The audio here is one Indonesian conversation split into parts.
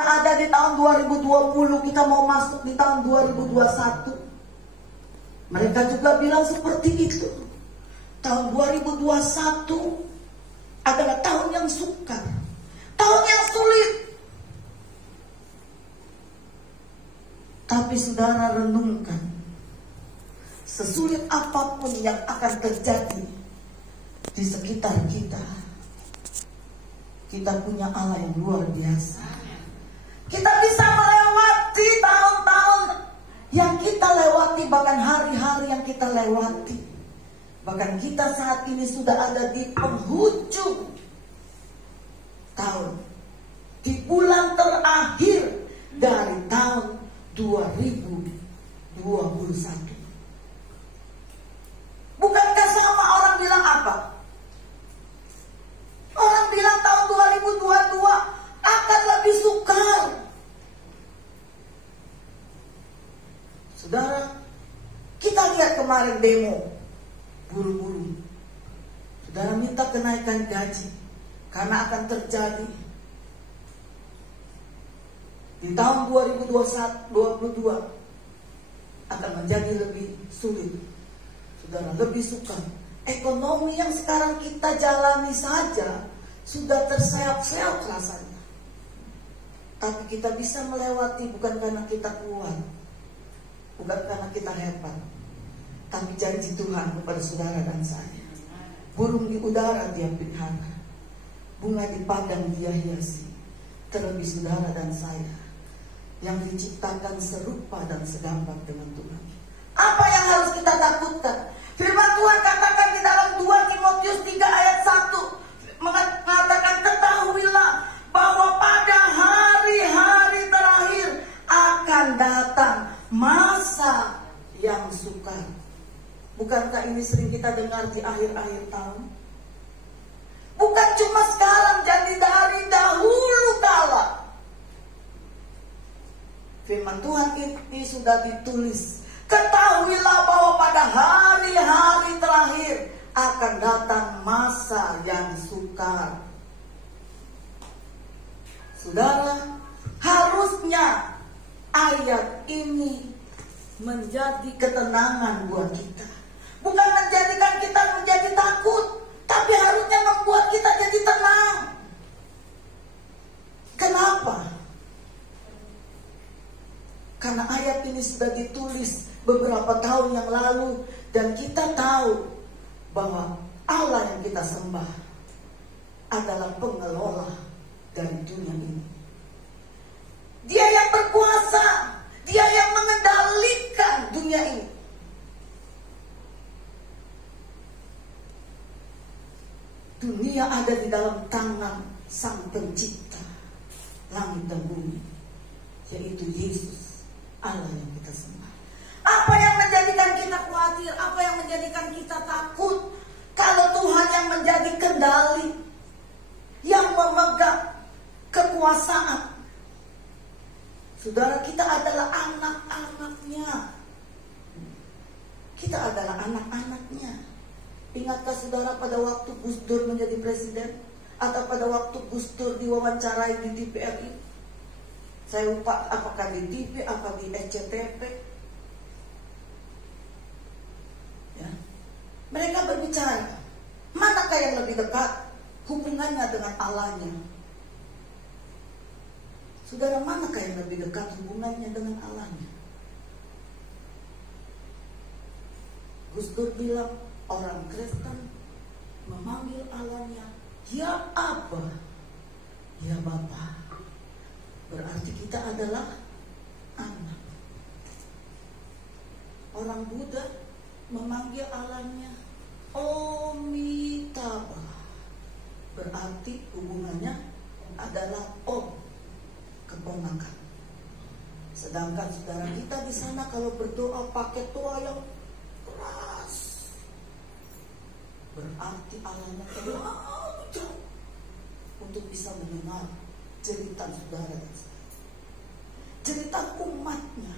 Kita ada di tahun 2020, kita mau masuk di tahun 2021. Mereka juga bilang seperti itu. Tahun 2021 adalah tahun yang sukar, tahun yang sulit. Tapi saudara renungkan, sesulit apapun yang akan terjadi di sekitar kita, kita punya Allah yang luar biasa. Kita bisa melewati tahun-tahun yang kita lewati, bahkan hari-hari yang kita lewati. Bahkan kita saat ini sudah ada di penghujung tahun, di bulan terakhir dari tahun 2021. Bukankah sama orang bilang apa? Orang bilang tahun 2022 akan lebih sukar. Saudara, kita lihat kemarin demo buruh-buruh. Saudara minta kenaikan gaji karena akan terjadi di tahun 2022 akan menjadi lebih sulit. Saudara, lebih sukar. Ekonomi yang sekarang kita jalani saja sudah terseok-seok rasanya. Tapi kita bisa melewati bukan karena kita kuat, bukan karena kita hebat, tapi janji Tuhan kepada saudara dan saya. Burung di udara dia pelihara, bunga di padang dia hiasi. Terlebih saudara dan saya yang diciptakan serupa dan segambar dengan Tuhan. Apa yang harus kita takutkan? Firman Tuhan katakan di dalam 2 Timotius 3 ayat 1 mengatakan, ketahuilah bahwa pada hari-hari terakhir akan datang masa yang sukar. Bukankah ini sering kita dengar di akhir-akhir tahun? Bukan cuma sekarang, jadi dari dahulu kala. Firman Tuhan ini sudah ditulis. Ketahuilah bahwa pada hari-hari terakhir akan datang masa yang sukar. Saudara, harusnya ayat ini menjadi ketenangan buat kita. Bukan menjadikan kita menjadi takut, tapi harusnya membuat kita jadi tenang. Kenapa? Karena ayat ini sudah ditulis beberapa tahun yang lalu, dan kita tahu bahwa Allah yang kita sembah adalah pengelola dari dunia ini. Dia yang berkuasa, dia yang mengendalikan dunia ini. Dunia ada di dalam tangan Sang Pencipta langit dan bumi, yaitu Yesus, Allah yang kita sembah. Apa yang menjadikan kita khawatir? Apa yang menjadikan kita takut? Kalau Tuhan yang menjadi kendali, yang memegang kekuasaan. Saudara, kita adalah anak-anaknya. Kita adalah anak-anaknya. Ingatkah saudara pada waktu Gus Dur menjadi presiden? Atau pada waktu Gus Dur diwawancarai di TVRI? Saya lupa apakah di TV, apa di SCTV. Ya. Mereka berbicara, manakah yang lebih dekat hubungannya dengan Allahnya? Saudara, manakah yang lebih dekat hubungannya dengan Allahnya? Gus Dur bilang orang Kristen memanggil Allahnya ya Abba, ya Bapa. Berarti kita adalah anak. Orang Buddha memanggil Allahnya Amitabha. Berarti hubungannya adalah Om, keponakan. Sedangkan saudara kita di sana kalau berdoa pakai doa yang keras, berarti Allahnya terlalu jauh untuk bisa mendengar cerita saudara dan saya, cerita umatnya.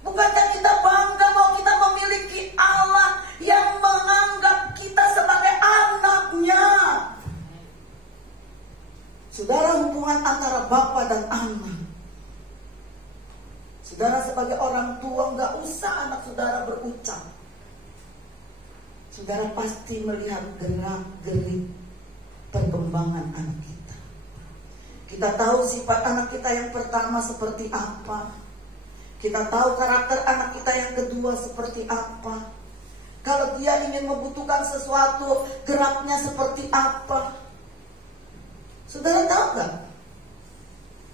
Bukankah kita bangga bahwa kita memiliki Allah yang menganggap kita sebagai anaknya? Saudara, hubungan antara Bapa dan anak. Saudara sebagai orang tua gak usah anak saudara berucap. Saudara pasti melihat gerak-gerik perkembangan anak kita. Kita tahu sifat anak kita yang pertama seperti apa. Kita tahu karakter anak kita yang kedua seperti apa. Kalau dia ingin membutuhkan sesuatu, geraknya seperti apa. Saudara tahu gak?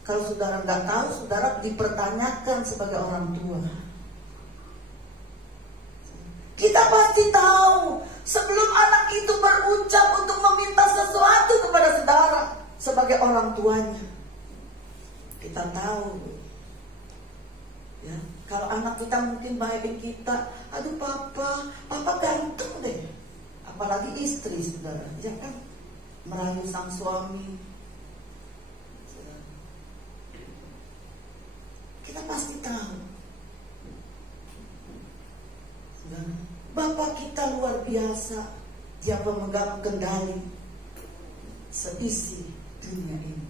Kalau saudara nggak tahu, saudara dipertanyakan sebagai orang tua. Kita pasti tahu sebelum anak itu berucap untuk meminta sesuatu kepada saudara sebagai orang tuanya. Kita tahu. Ya, kalau anak kita mungkin bahayain kita, aduh papa ganteng deh. Apalagi istri saudara, ya kan? Merayu sang suami. Kita pasti tahu. Bapak kita luar biasa. Dia pemegang kendali seisi dunia ini.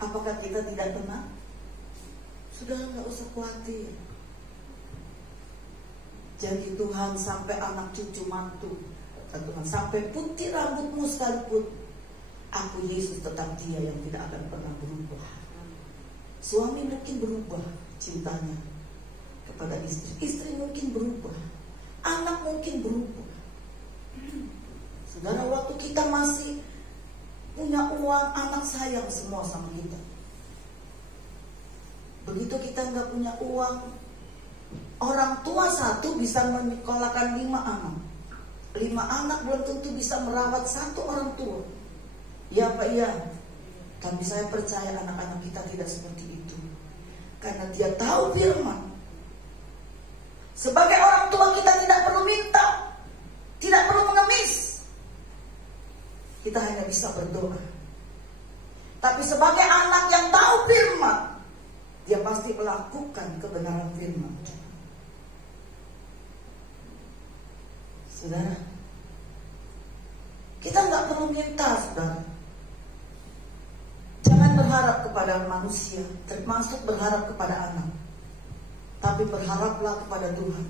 Apakah kita tidak tenang? Sudah gak usah khawatir. Jadi Tuhan sampai anak cucu mantu, Tuhan sampai putih rambutmu sekalipun, aku Yesus tetap Dia yang tidak akan pernah berubah. Suami mungkin berubah cintanya kepada istri. Istri mungkin berubah. Anak mungkin berubah. Saudara, waktu kita masih punya uang, anak sayang semua sama kita. Begitu kita nggak punya uang, orang tua satu bisa menyekolahkan 5 anak. 5 anak belum tentu bisa merawat 1 orang tua. Ya Pak, iya. Tapi saya percaya anak-anak kita tidak seperti itu. Karena dia tahu firman. Sebagai orang tua kita tidak perlu minta, tidak perlu mengemis. Kita hanya bisa berdoa. Tapi sebagai anak yang tahu firman, dia pasti melakukan kebenaran firman. Saudara, kita nggak perlu minta, saudara. Jangan berharap kepada manusia, termasuk berharap kepada anak. Tapi berharaplah kepada Tuhan.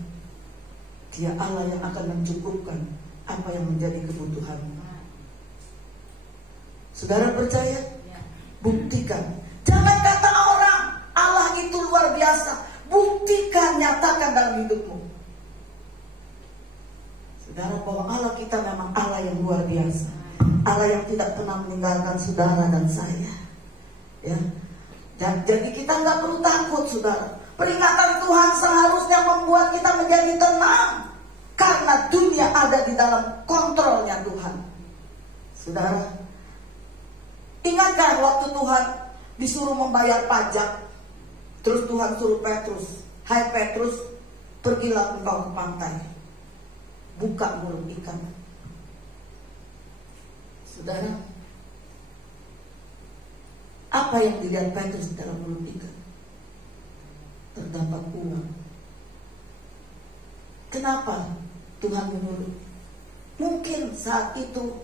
Dia Allah yang akan mencukupkan apa yang menjadi kebutuhan. Saudara percaya? Buktikan. Jangan kata orang, Allah itu luar biasa. Buktikan, nyatakan dalam hidupmu. Saudara, bahwa Allah kita memang Allah yang luar biasa. Allah yang tidak pernah meninggalkan saudara dan saya. Ya, jadi kita nggak perlu takut, saudara. Peringatan Tuhan seharusnya membuat kita menjadi tenang, karena dunia ada di dalam kontrolnya Tuhan. Saudara, ingatkan waktu Tuhan disuruh membayar pajak, terus Tuhan suruh Petrus, hai Petrus, pergilah engkau ke pantai, buka mulut ikan. Saudara, apa yang dilihat Petrus dalam mulut ikan? Terdapat uang. Kenapa Tuhan menyuruh? Mungkin saat itu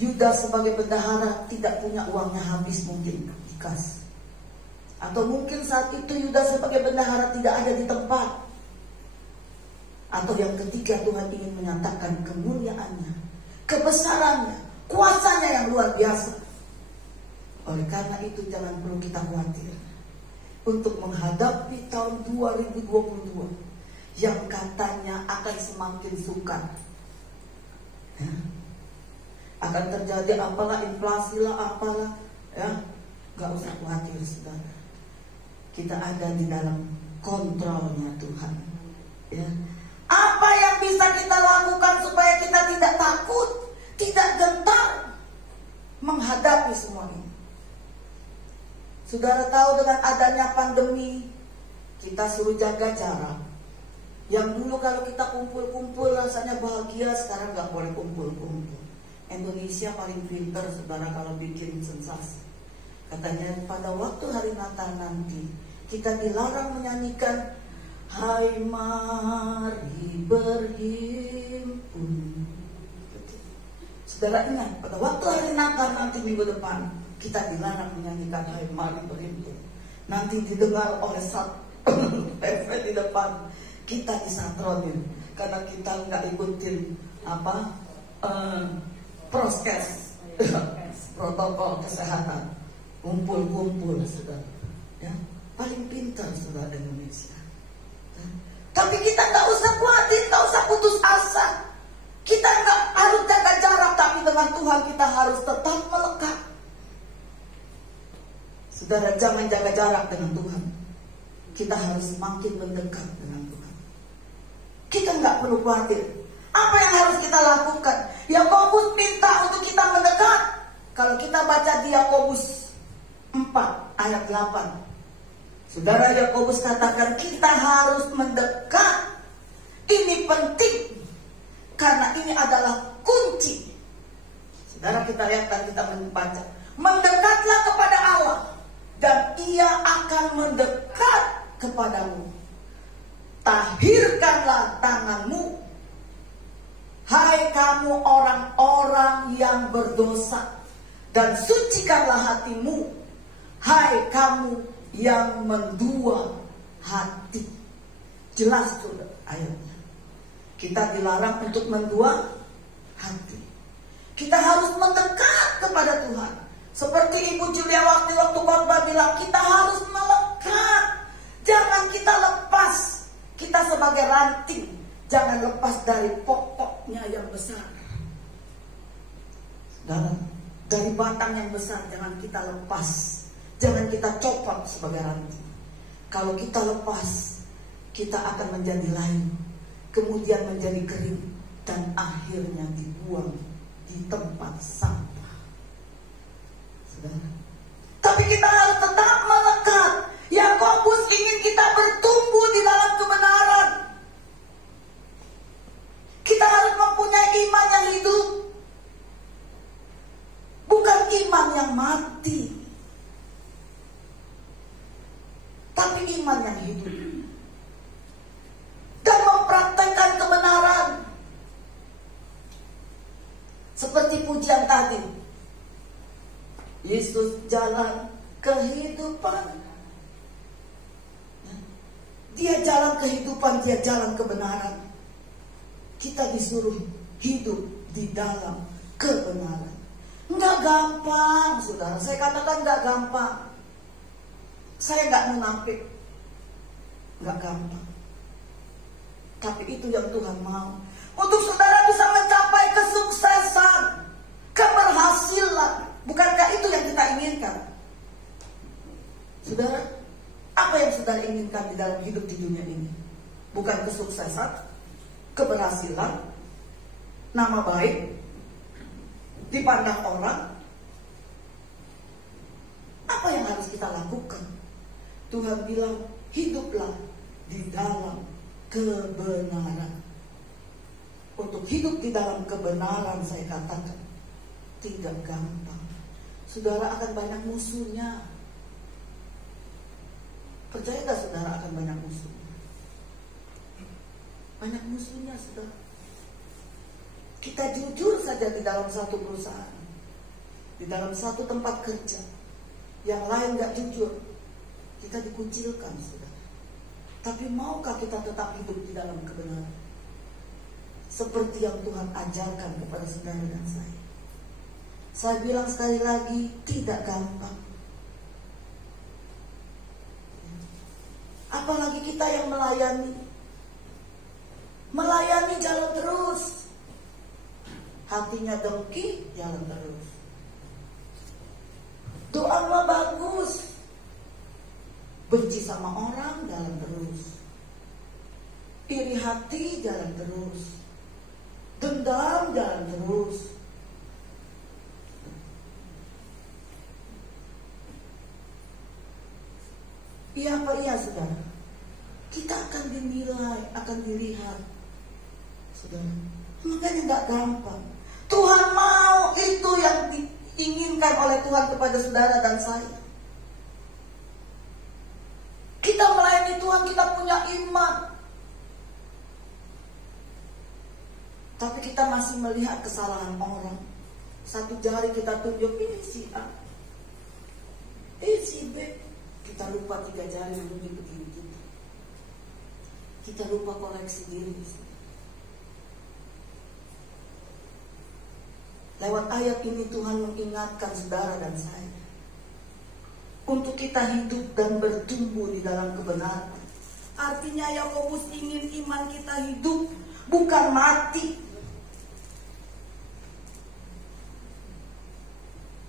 Yudas sebagai bendahara tidak punya uangnya habis mungkin di kas. Atau mungkin saat itu Yudas sebagai bendahara tidak ada di tempat. Atau yang ketiga, Tuhan ingin menyatakan kemuliaannya, kebesarannya, kuasanya yang luar biasa. Oleh karena itu jangan perlu kita khawatir untuk menghadapi tahun 2022 yang katanya akan semakin sukar. Ya. Akan terjadi apalah, inflasi lah, apalah, ya, gak usah khawatir, saudara. Kita ada di dalam kontrolnya Tuhan. Ya. Apa yang bisa kita lakukan supaya kita tidak takut, tidak gentar menghadapi semua ini? Saudara tahu dengan adanya pandemi, kita suruh jaga jarak. Yang dulu kalau kita kumpul-kumpul rasanya bahagia, sekarang gak boleh kumpul-kumpul. Indonesia paling pintar, saudara, kalau bikin sensasi. Katanya pada waktu hari Natal nanti, kita dilarang menyanyikan hai mari berhimpun. Saudara ingat, pada waktu hari Natal nanti minggu depan, kita dilarang menyanyikan Hai Mari Berimpun. Nanti didengar oleh satu PV di depan, kita disatronin karena kita nggak ikutin proskes, protokol kesehatan, kumpul-kumpul, saudara. Ya, paling pintar saudara Indonesia. Tapi kita nggak usah khawatir, nggak usah putus asa. Kita nggak harus jaga jarak, tapi dengan Tuhan kita harus tetap melekat. Saudara, jangan jaga jarak dengan Tuhan. Kita harus makin mendekat dengan Tuhan. Kita nggak perlu khawatir. Apa yang harus kita lakukan? Yakobus minta untuk kita mendekat. Kalau kita baca di Yakobus 4 ayat 8, Saudara, Yakobus katakan kita harus mendekat. Ini penting karena ini adalah kunci. Saudara, kita lihat dan kita membaca. Mendekatlah kepada Allah dan Ia akan mendekat kepadamu. Tahirkanlah tanganmu, hai kamu orang-orang yang berdosa, dan sucikanlah hatimu, hai kamu yang mendua hati. Jelas tuh ayatnya. Kita dilarang untuk mendua hati. Kita harus mendekat kepada Tuhan. Seperti Ibu Julia waktu khotbah bilang, kita harus melekat. Jangan kita lepas. Kita sebagai ranting, jangan lepas dari pokoknya yang besar. Dari batang yang besar jangan kita lepas. Jangan kita copot sebagai ranting. Kalau kita lepas, kita akan menjadi layu, kemudian menjadi kering, dan akhirnya dibuang di tempat sampah. Saudara, tapi kita harus tetap melekat. Yakobus ingin kita bertumbuh di dalam kebenaran. Kita harus mempunyai iman yang hidup, bukan iman yang mati, tapi iman yang hidup dan mempraktekkan kebenaran. Seperti pujian tadi, Yesus jalan kehidupan. Dia jalan kehidupan, dia jalan kebenaran. Kita disuruh hidup di dalam kebenaran. Enggak gampang, saudara. Saya katakan enggak gampang. Saya enggak munafik. Enggak gampang. Tapi itu yang Tuhan mau. Untuk saudara bisa mencapai kesuksesan, keberhasilan. Bukankah itu yang kita inginkan? Saudara, apa yang saudara inginkan di dalam hidup di dunia ini? Bukan kesuksesan, keberhasilan, nama baik, dipandang orang. Apa yang harus kita lakukan? Tuhan bilang, hiduplah di dalam kebenaran. Untuk hidup di dalam kebenaran, saya katakan, tidak gampang. Saudara akan banyak musuhnya. Percaya gak saudara akan banyak musuhnya? Banyak musuhnya, saudara. Kita jujur saja di dalam satu perusahaan, di dalam satu tempat kerja, yang lain gak jujur, kita dikucilkan, saudara. Tapi maukah kita tetap hidup di dalam kebenaran? Seperti yang Tuhan ajarkan kepada saudara dan saya. Saya bilang sekali lagi, tidak gampang. Apalagi kita yang melayani. Melayani jalan terus. Hatinya dengki, jalan terus. Doa mah bagus. Benci sama orang, jalan terus. Iri hati, jalan terus. Dendam, jalan terus. Iya apa iya, saudara? Kita akan dinilai, akan dilihat, saudara. Makanya gak gampang. Tuhan mau itu yang diinginkan oleh Tuhan kepada saudara dan saya. Kita melayani Tuhan, kita punya iman. Tapi kita masih melihat kesalahan orang. Satu jari kita tunjuk, ini si A. kita lupa 3 jari yang mengikuti kita. Kita lupa koreksi diri. Lewat ayat ini Tuhan mengingatkan saudara dan saya untuk kita hidup dan bertumbuh di dalam kebenaran. Artinya Yakobus ingin iman kita hidup, bukan mati.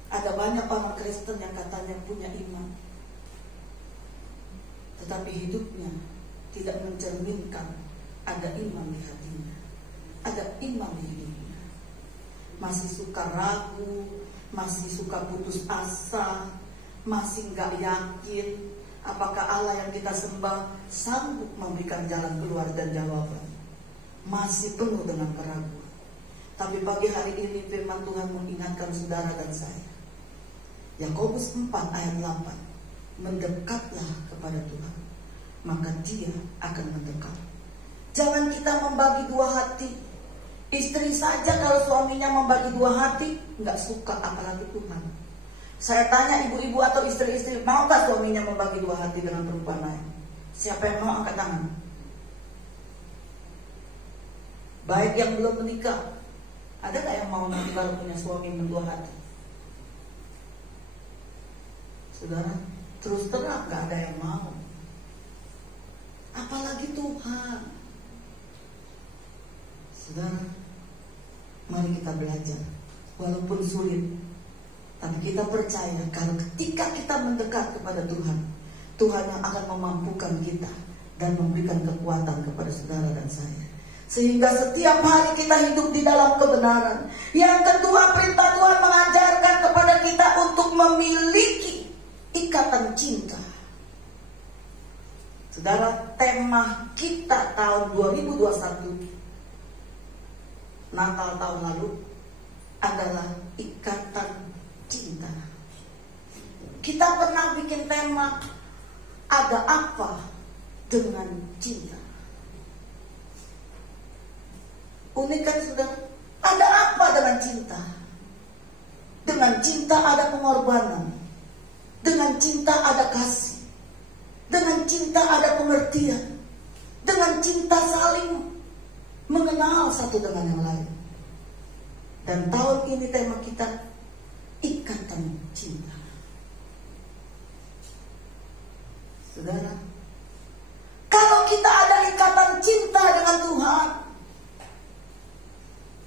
Ada banyak orang Kristen yang katanya punya iman, tetapi hidupnya tidak mencerminkan ada iman di hatinya, ada iman di hidupnya. Masih suka ragu, masih suka putus asa, masih gak yakin apakah Allah yang kita sembah sanggup memberikan jalan keluar dan jawaban. Masih penuh dengan keraguan. Tapi pagi hari ini firman Tuhan mengingatkan saudara dan saya. Yakobus 4 ayat 8. Mendekatlah kepada Tuhan, maka Dia akan mendekat. Jangan kita membagi 2 hati. Istri saja kalau suaminya membagi 2 hati nggak suka, apalagi Tuhan. Saya tanya ibu-ibu atau istri-istri, maukah suaminya membagi 2 hati dengan perempuan lain? Siapa yang mau angkat tangan? Baik yang belum menikah, ada nggak yang mau nanti kalau punya suami berdua hati? Saudara, terus terang nggak ada yang mau. Apalagi Tuhan. Saudara, mari kita belajar. Walaupun sulit, tapi kita percaya kalau ketika kita mendekat kepada Tuhan, Tuhan yang akan memampukan kita dan memberikan kekuatan kepada saudara dan saya. Sehingga setiap hari kita hidup di dalam kebenaran. Yang kedua, perintah Tuhan mengajarkan kepada kita untuk memiliki ikatan cinta. Saudara, tema kita tahun 2021 Natal tahun lalu adalah ikatan cinta. Kita pernah bikin tema, ada apa dengan cinta? Unik kan saudara? Ada apa dengan cinta? Dengan cinta ada pengorbanan. Dengan cinta ada kasih. Dengan cinta ada pengertian. Dengan cinta saling mengenal satu dengan yang lain. Dan tahun ini tema kita ikatan cinta. Saudara, kalau kita ada ikatan cinta dengan Tuhan,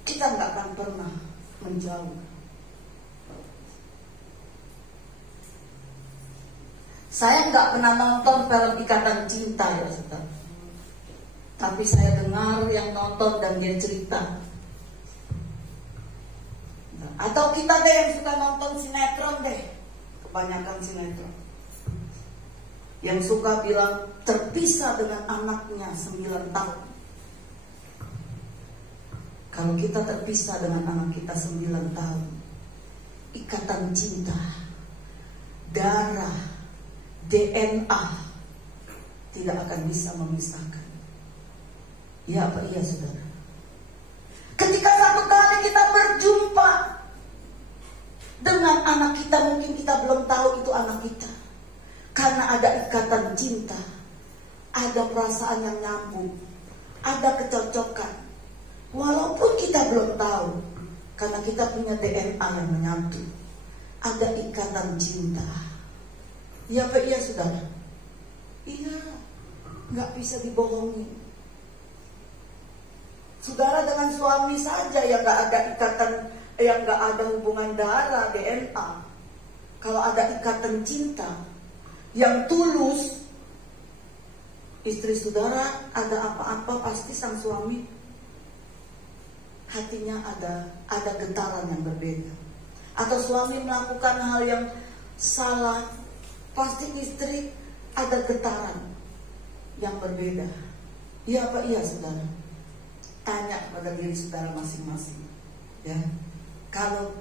kita nggak akan pernah menjauh. Saya nggak pernah nonton film Ikatan Cinta ya saudara. Tapi saya dengar yang nonton dan dia cerita. Atau kita deh yang suka nonton sinetron deh. Kebanyakan sinetron. Yang suka bilang terpisah dengan anaknya 9 tahun. Kalau kita terpisah dengan anak kita 9 tahun, ikatan cinta, darah, DNA tidak akan bisa memisahkan. Ya apa iya saudara? Ketika satu kali kita berjumpa dengan anak kita, mungkin kita belum tahu itu anak kita. Karena ada ikatan cinta, ada perasaan yang nyambung, ada kecocokan. Walaupun kita belum tahu, karena kita punya DNA yang menyatu, ada ikatan cinta. Ya apa iya saudara? Iya, gak bisa dibohongi. Saudara dengan suami saja yang gak ada ikatan, yang gak ada hubungan darah, DNA. Kalau ada ikatan cinta yang tulus, istri saudara ada apa-apa pasti sang suami hatinya ada getaran yang berbeda. Atau suami melakukan hal yang salah, pasti istri ada getaran yang berbeda. Iya apa iya saudara? Tanya kepada diri saudara masing-masing. Ya, kalau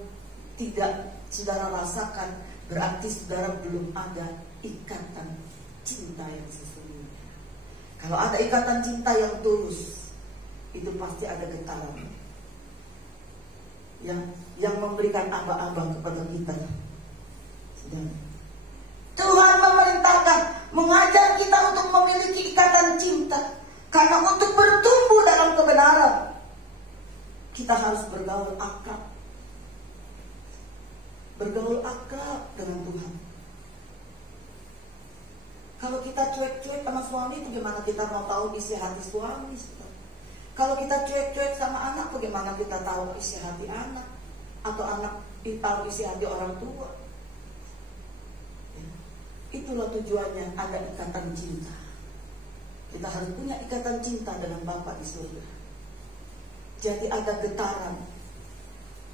tidak saudara rasakan, berarti saudara belum ada ikatan cinta yang sesungguhnya. Kalau ada ikatan cinta yang tulus, itu pasti ada getaran yang memberikan aba-aba kepada kita. Saudara, Tuhan memerintahkan Karena untuk bertumbuh dalam kebenaran, kita harus bergaul akrab. Bergaul akrab dengan Tuhan. Kalau kita cuek-cuek sama suami, bagaimana kita mau tahu isi hati suami? Kalau kita cuek-cuek sama anak, bagaimana kita tahu isi hati anak? Atau anak tahu isi hati orang tua? Ya. Itulah tujuannya ada ikatan cinta. Kita harus punya ikatan cinta dengan Bapa di surga. Jadi ada getaran,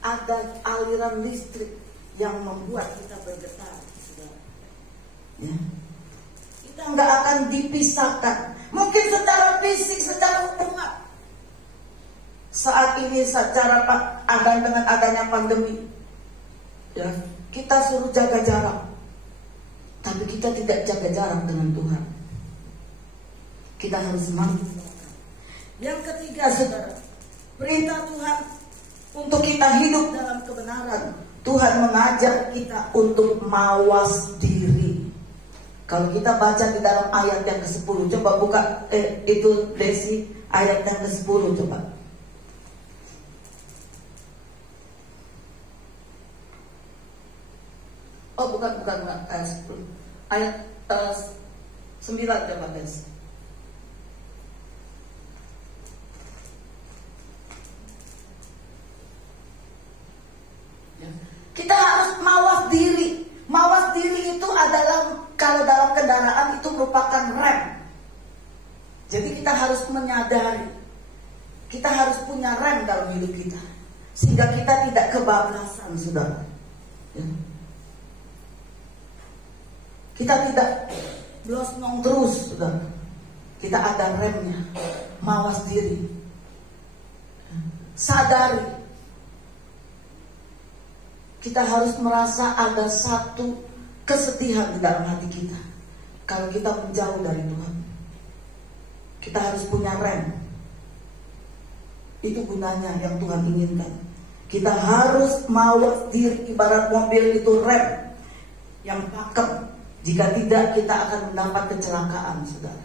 ada aliran listrik yang membuat kita bergetar, saudara. Ya. Kita nggak akan dipisahkan. Mungkin secara fisik, secara hubungan. Saat ini secara dengan adanya pandemi, ya, kita suruh jaga jarak, tapi kita tidak jaga jarak dengan Tuhan. Kita harus mampu. Yang ketiga, saudara, perintah Tuhan untuk kita hidup dalam kebenaran. Tuhan mengajak kita untuk mawas diri. Kalau kita baca di dalam ayat yang ke-10, coba buka itu Desi, ayat yang ke-10 coba. Oh bukan ayat 10. Ayat 9 coba Desi. Kita harus mawas diri. Mawas diri itu adalah, kalau dalam kendaraan itu merupakan rem. Jadi kita harus menyadari, kita harus punya rem dalam hidup kita, sehingga kita tidak kebablasan, saudara. Ya. Kita tidak blosnong terus, saudara. Kita ada remnya. Mawas diri. Sadari. Kita harus merasa ada satu kesedihan di dalam hati kita kalau kita menjauh dari Tuhan. Kita harus punya rem. Itu gunanya yang Tuhan inginkan. Kita harus mawas diri, ibarat mobil itu rem yang pakem. Jika tidak, kita akan mendapat kecelakaan, saudara.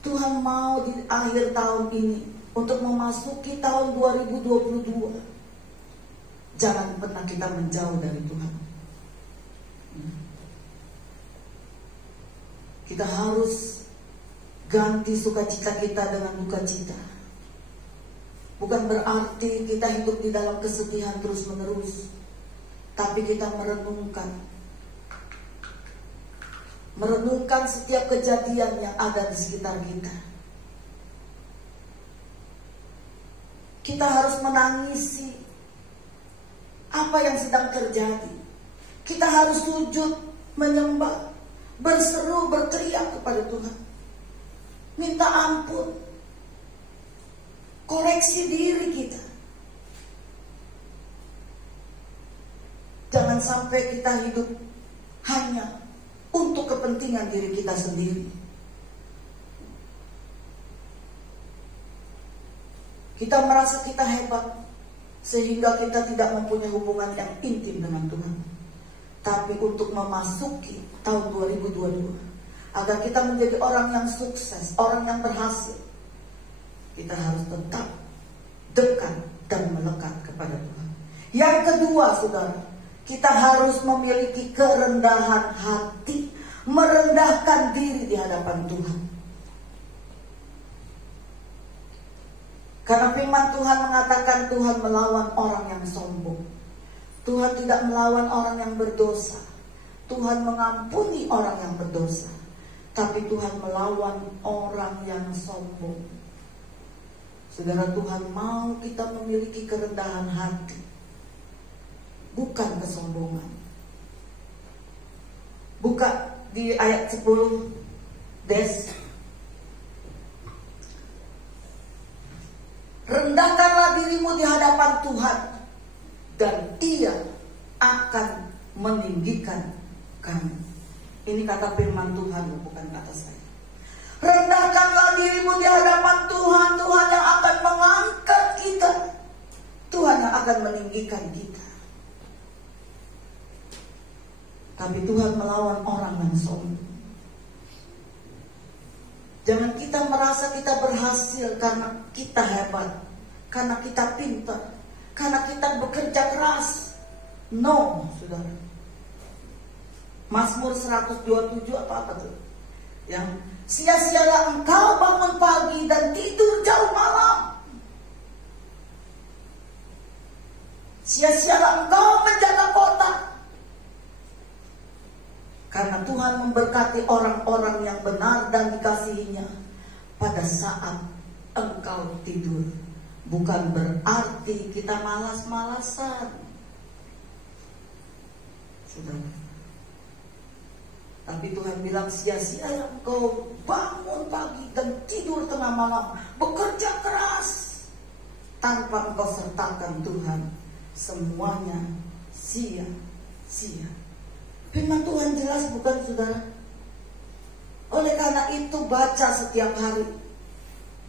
Tuhan mau di akhir tahun ini, untuk memasuki tahun 2022, jangan pernah kita menjauh dari Tuhan. Kita harus ganti sukacita kita dengan duka cita. Bukan berarti kita hidup di dalam kesedihan terus menerus, tapi kita merenungkan setiap kejadian yang ada di sekitar kita. Kita harus menangisi apa yang sedang terjadi. Kita harus sujud, menyembah, berseru, berteriak kepada Tuhan, minta ampun, koreksi diri kita. Jangan sampai kita hidup hanya untuk kepentingan diri kita sendiri. Kita merasa kita hebat, sehingga kita tidak mempunyai hubungan yang intim dengan Tuhan. Tapi untuk memasuki tahun 2022, agar kita menjadi orang yang sukses, orang yang berhasil, kita harus tetap dekat dan melekat kepada Tuhan. Yang kedua, saudara, kita harus memiliki kerendahan hati, merendahkan diri di hadapan Tuhan. Karena firman Tuhan mengatakan Tuhan melawan orang yang sombong. Tuhan tidak melawan orang yang berdosa. Tuhan mengampuni orang yang berdosa. Tapi Tuhan melawan orang yang sombong. Saudara, Tuhan mau kita memiliki kerendahan hati, bukan kesombongan. Buka di ayat 10 Des. Rendahkanlah dirimu di hadapan Tuhan, dan Ia akan meninggikan kamu. Ini kata firman Tuhan, bukan kata saya. Rendahkanlah dirimu di hadapan Tuhan. Tuhan yang akan mengangkat kita. Tuhan yang akan meninggikan kita. Tapi Tuhan melawan orang yang sombong. Jangan kita merasa kita berhasil karena kita hebat, karena kita pintar, karena kita bekerja keras. No, saudara. Mazmur 127 apa tuh? Yang sia-sialah engkau bangun pagi dan tidur jauh malam. Sia-sialah engkau menjaga kota. Karena Tuhan memberkati orang-orang yang benar dan dikasihinya pada saat engkau tidur. Bukan berarti kita malas-malasan. Saudara. Tapi Tuhan bilang sia-sia engkau bangun pagi dan tidur tengah malam, bekerja keras. Tanpa engkau sertakan Tuhan, semuanya sia-sia. Firman Tuhan jelas bukan, saudara? Oleh karena itu baca setiap hari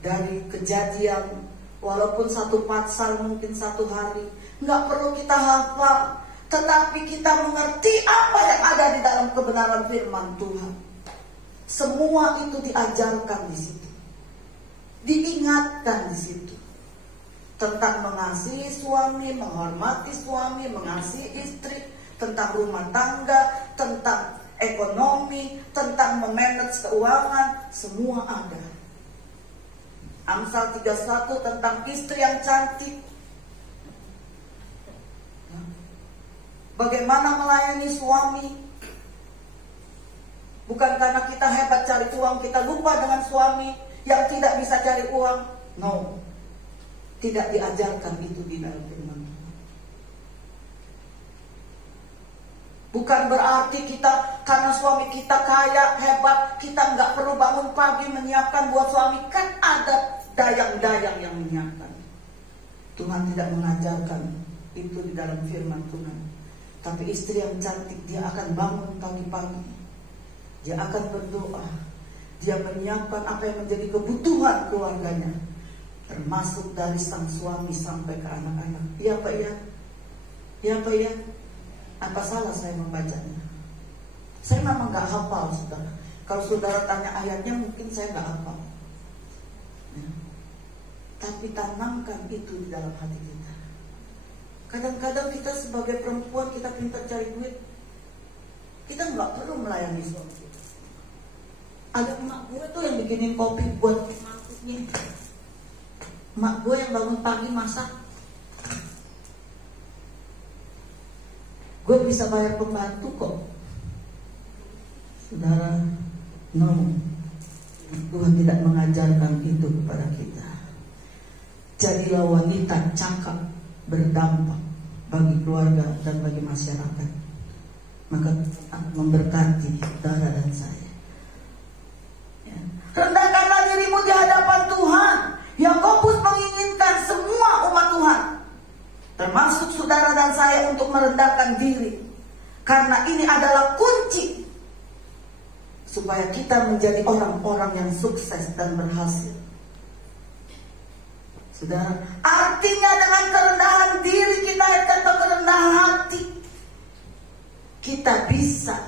dari Kejadian, walaupun satu pasal mungkin satu hari, nggak perlu kita hafal, tetapi kita mengerti apa yang ada di dalam kebenaran firman Tuhan. Semua itu diajarkan di situ, diingatkan di situ tentang mengasihi suami, menghormati suami, mengasihi istri, tentang rumah tangga, tentang ekonomi, tentang memanage keuangan, semua ada. Amsal 31 tentang istri yang cantik. Bagaimana melayani suami. Bukan karena kita hebat cari uang, kita lupa dengan suami yang tidak bisa cari uang. No, tidak diajarkan itu di dalam firman. Bukan berarti kita karena suami kita kaya, hebat, kita nggak perlu bangun pagi menyiapkan buat suami. Kan ada dayang-dayang yang menyiapkan. Tuhan tidak mengajarkan itu di dalam firman Tuhan. Tapi istri yang cantik, dia akan bangun pagi-pagi, dia akan berdoa, dia menyiapkan apa yang menjadi kebutuhan keluarganya, termasuk dari sang suami sampai ke anak-anak. Iya Pak ya? Iya Pak ya? Apa salah saya membacanya? Saya memang gak hafal, saudara. Kalau saudara tanya ayatnya mungkin saya gak hafal ya. Tapi tanamkan itu di dalam hati kita. Kadang-kadang kita sebagai perempuan, kita pintar cari duit, kita gak perlu melayani suami kita. Ada emak gue tuh yang bikinin kopi buat mantunya. Emak gue yang bangun pagi masak. Gue bisa bayar pembantu kok. Saudara, no. Tuhan tidak mengajarkan itu kepada kita. Jadilah wanita cakap, berdampak bagi keluarga dan bagi masyarakat. Maka Tuhan memberkati saudara dan saya. Ya. Rendahkanlah dirimu di hadapan Tuhan. Yakobus menginginkan semua umat Tuhan, termasuk saudara dan saya, untuk merendahkan diri. Karena ini adalah kunci supaya kita menjadi orang-orang yang sukses dan berhasil. Saudara, artinya dengan kerendahan diri kita atau kerendahan hati, kita bisa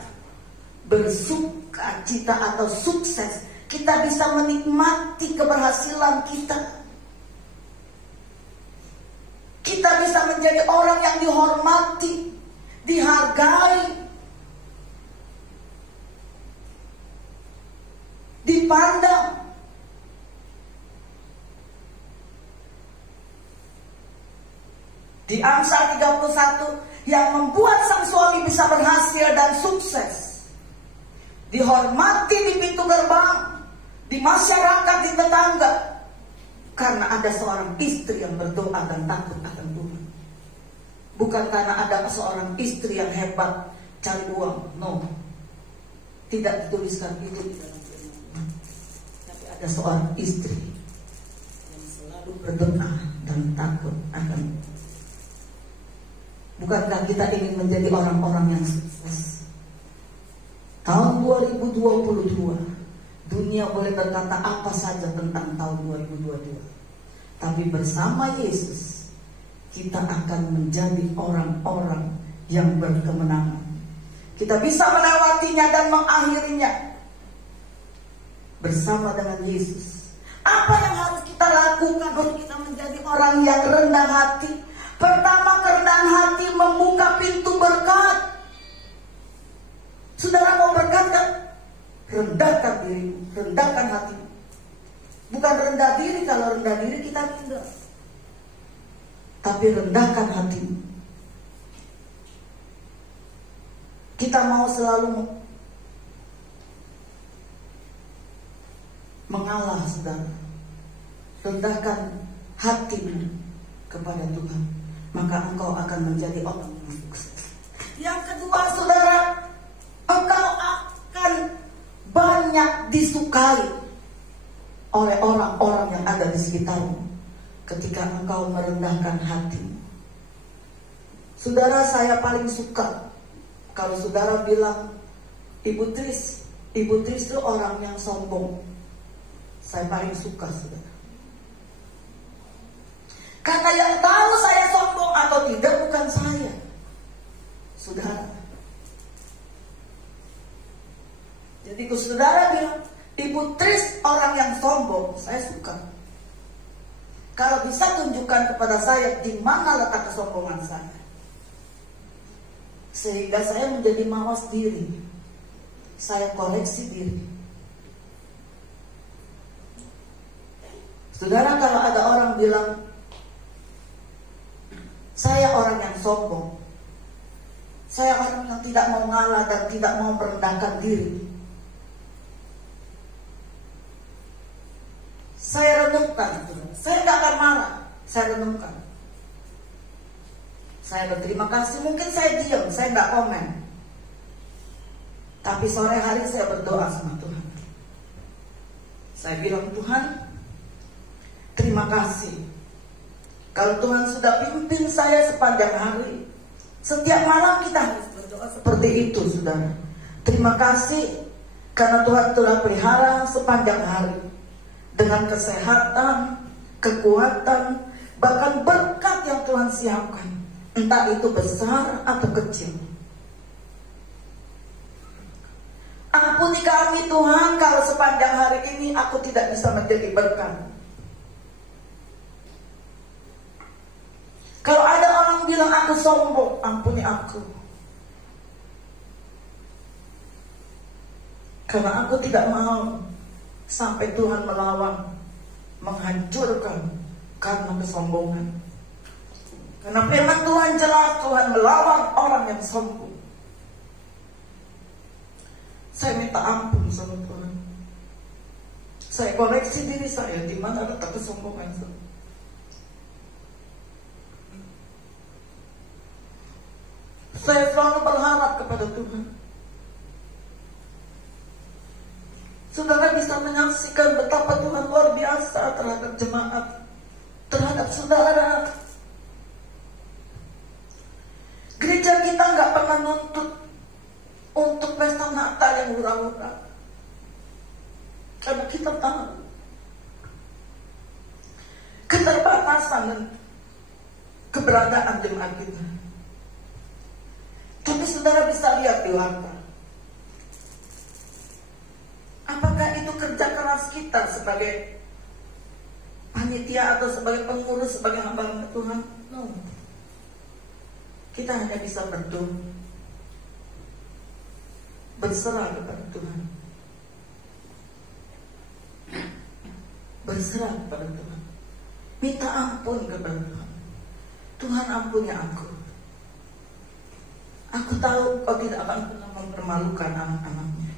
bersuka cita atau sukses. Kita bisa menikmati keberhasilan kita. Kita bisa menjadi orang yang dihormati, dihargai, dipandang. Di Amsal 31, yang membuat sang suami bisa berhasil dan sukses, dihormati di pintu gerbang, di masyarakat, di tetangga, karena ada seorang istri yang berdoa dan takut akan Tuhan. Bukan karena ada seorang istri yang hebat cari uang. No, tidak dituliskan itu di dalam firman. Tapi ada seorang istri yang selalu berdoa dan takut akan Tuhan. Bukankah kita ingin menjadi orang-orang yang sukses? Tahun 2022, dunia boleh berkata apa saja tentang tahun 2022. Tapi bersama Yesus, kita akan menjadi orang-orang yang berkemenangan. Kita bisa melewatinya dan mengakhirinya. bersama dengan Yesus. Apa yang harus kita lakukan untuk kita menjadi orang yang rendah hati? Pertama, kerendahan hati membuka pintu berkat. Saudara mau berkat kan? Rendahkan dirimu, rendahkan hatimu. Bukan rendah diri, kalau rendah diri kita rendah. Tapi rendahkan hatimu. Kita mau selalu mengalah, saudara. Rendahkan hatimu kepada Tuhan, maka engkau akan menjadi orang yang sukses. Yang kedua, saudara, engkau akan banyak disukai oleh orang-orang yang ada di sekitarmu ketika engkau merendahkan hatimu. Saudara, saya paling suka kalau saudara bilang, Ibu Tris itu orang yang sombong. Saya paling suka, saudara. Karena yang tahu saya sombong atau tidak bukan saya, saudara. Jadi kalau saudara bilang, Ibu Tris orang yang sombong, saya suka. Kalau bisa tunjukkan kepada saya di mana letak kesombongan saya, sehingga saya menjadi mawas diri, saya koreksi diri. Saudara, kalau ada orang bilang saya orang yang sombong, saya orang yang tidak mau ngalah dan tidak mau merendahkan diri, saya renungkan, saya tidak akan marah, saya renungkan. Saya berterima kasih, mungkin saya diam, saya tidak komen. Tapi sore hari saya berdoa sama Tuhan. Saya bilang, Tuhan, terima kasih. Kalau Tuhan sudah pimpin saya sepanjang hari, setiap malam kita harus berdoa seperti itu, saudara. Terima kasih karena Tuhan telah pelihara sepanjang hari dengan kesehatan, kekuatan, bahkan berkat yang Tuhan siapkan, entah itu besar atau kecil. Ampuni kami Tuhan kalau sepanjang hari ini aku tidak bisa menjadi berkat. Kalau ada orang bilang aku sombong, ampuni aku. Karena aku tidak mau sampai Tuhan melawan, menghancurkan karena kesombongan. Karena firman Tuhan jelas, Tuhan melawan orang yang sombong. Saya minta ampun sama Tuhan. Saya koreksi diri saya di mana letak kesombongan. Saya selalu berharap kepada Tuhan. Saudara bisa menyaksikan betapa Tuhan luar biasa terhadap jemaat, terhadap saudara. Gereja kita nggak pernah nuntut untuk pesta Natal yang hura-hura, karena kita tahu keterbatasan dan keberadaan jemaat kita. Tapi saudara bisa lihat di warta, apakah itu kerja keras kita sebagai panitia atau sebagai pengurus, sebagai hamba Tuhan? No. Kita hanya bisa berdoa, berserah kepada Tuhan, berserah kepada Tuhan, minta ampun kepada Tuhan. Tuhan, ampuni aku. Aku tahu Kau tidak akan pernah mempermalukan anak-anaknya.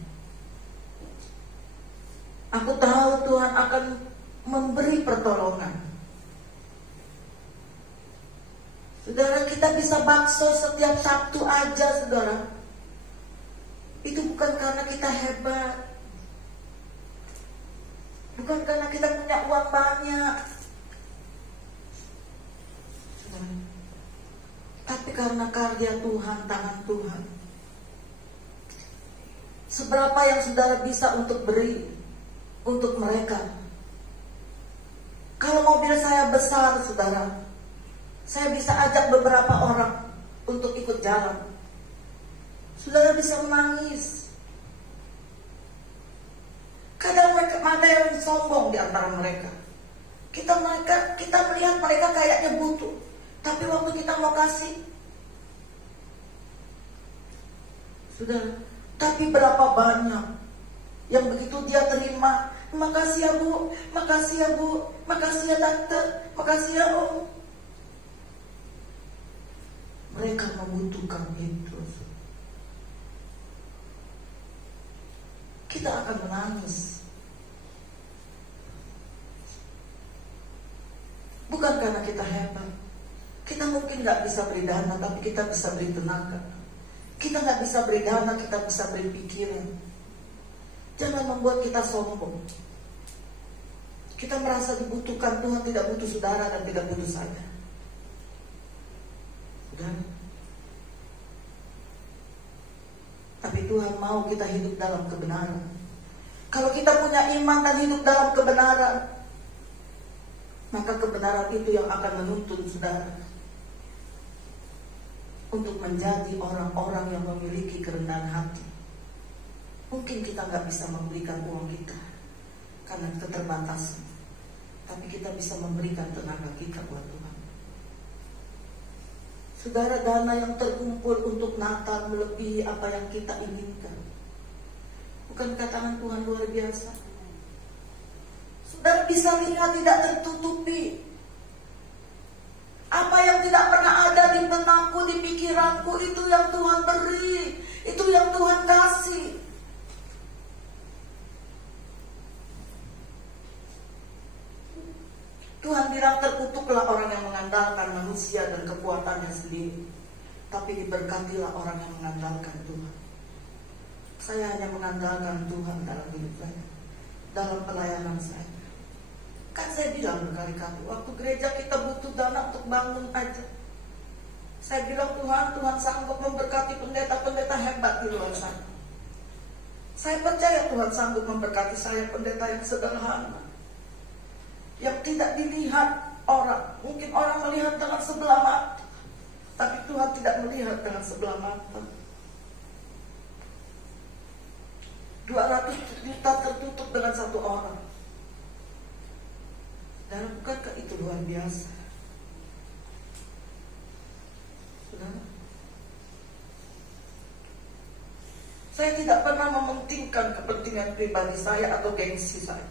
Aku tahu Tuhan akan memberi pertolongan. Saudara, kita bisa bakso setiap Sabtu aja, saudara. Itu bukan karena kita hebat, bukan karena kita punya uang banyak, tapi karena karya Tuhan, tangan Tuhan. Seberapa yang saudara bisa untuk beri untuk mereka? Kalau mobil saya besar, saudara, saya bisa ajak beberapa orang untuk ikut jalan. Saudara bisa menangis. Kadang mana yang sombong di antara mereka. Kita melihat mereka kayaknya butuh, tapi waktu kita mau kasih, sudah. Tapi berapa banyak yang begitu dia terima, makasih ya bu, makasih ya bu, makasih ya tante, makasih ya om. Mereka membutuhkan itu. Kita akan menangis. Bukan karena kita hebat. Kita mungkin gak bisa beri dana, tapi kita bisa beri tenaga. Kita gak bisa beri dana, kita bisa beri pikiran. Jangan membuat kita sombong. Kita merasa dibutuhkan. Tuhan tidak butuh saudara dan tidak butuh saya. Dan tapi Tuhan mau kita hidup dalam kebenaran. Kalau kita punya iman dan hidup dalam kebenaran, maka kebenaran itu yang akan menuntun saudara untuk menjadi orang-orang yang memiliki kerendahan hati. Mungkin kita gak bisa memberikan uang kita karena keterbatasan, tapi kita bisa memberikan tenaga kita buat Tuhan. Saudara, dana yang terkumpul untuk Natal melebihi apa yang kita inginkan. Bukankah tangan Tuhan luar biasa? Saudara bisa lihat tidak tertutupi. Apa yang tidak pernah ada di benakku, di pikiranku, itu yang Tuhan beri, itu yang Tuhan kasih. Tuhan bilang terkutuklah orang yang mengandalkan manusia dan kekuatannya sendiri, tapi diberkatilah orang yang mengandalkan Tuhan. Saya hanya mengandalkan Tuhan dalam hidup saya, dalam pelayanan saya. Kan saya bilang berkali-kali, waktu gereja kita butuh dana untuk bangun aja. Saya bilang Tuhan sanggup memberkati pendeta-pendeta hebat di luar sana. Saya percaya Tuhan sanggup memberkati saya, pendeta yang sederhana, yang tidak dilihat orang. Mungkin orang melihat dengan sebelah mata, tapi Tuhan tidak melihat dengan sebelah mata. 200 juta tertutup dengan satu orang. Dan bukankah itu luar biasa? Saudara, saya tidak pernah mementingkan kepentingan pribadi saya atau gengsi saya.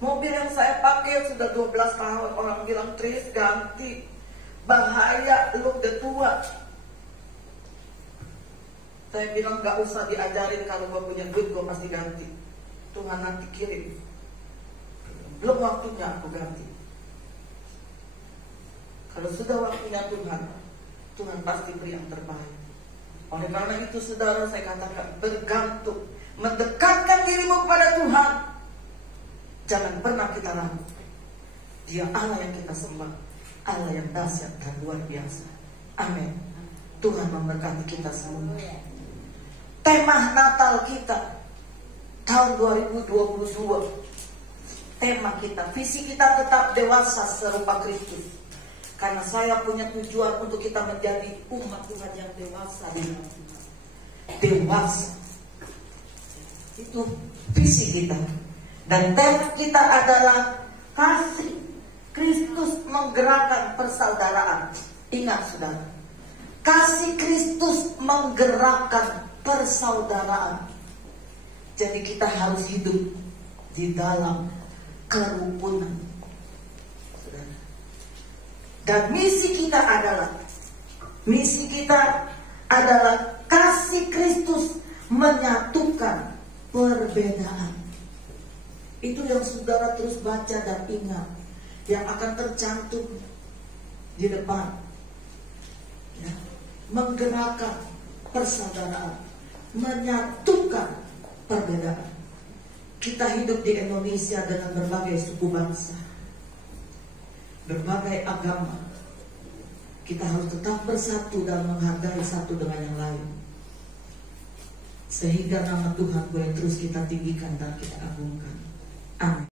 Mobil yang saya pakai sudah 12 tahun. Orang bilang, Tris ganti, bahaya, lu udah tua. Saya bilang gak usah diajarin, kalau gue punya duit gue pasti ganti. Tuhan nanti kirim. Belum waktunya aku ganti. Kalau sudah waktunya Tuhan pasti beri yang terbaik. Oleh karena itu saudara, saya katakan bergantung, mendekatkan dirimu kepada Tuhan. Jangan pernah kita ragu. Dia Allah yang kita sembah, Allah yang dahsyat dan luar biasa. Amin. Tuhan memberkati kita semua. Tema Natal kita tahun 2022, tema kita, visi kita tetap dewasa serupa Kristus. Karena saya punya tujuan untuk kita menjadi umat Tuhan yang dewasa di dalam Tuhan. Dewasa, itu visi kita. Dan tema kita adalah kasih Kristus menggerakkan persaudaraan. Ingat saudara, kasih Kristus menggerakkan persaudaraan. Jadi kita harus hidup di dalam kerukunan, saudara. Dan misi kita adalah kasih Kristus menyatukan perbedaan. Itu yang saudara terus baca dan ingat, yang akan tercantum di depan, ya. Menggerakkan persaudaraan, menyatukan perbedaan. Kita hidup di Indonesia dengan berbagai suku bangsa, berbagai agama. Kita harus tetap bersatu dan menghargai satu dengan yang lain, sehingga nama Tuhan boleh terus kita tinggikan dan kita agungkan. Amin.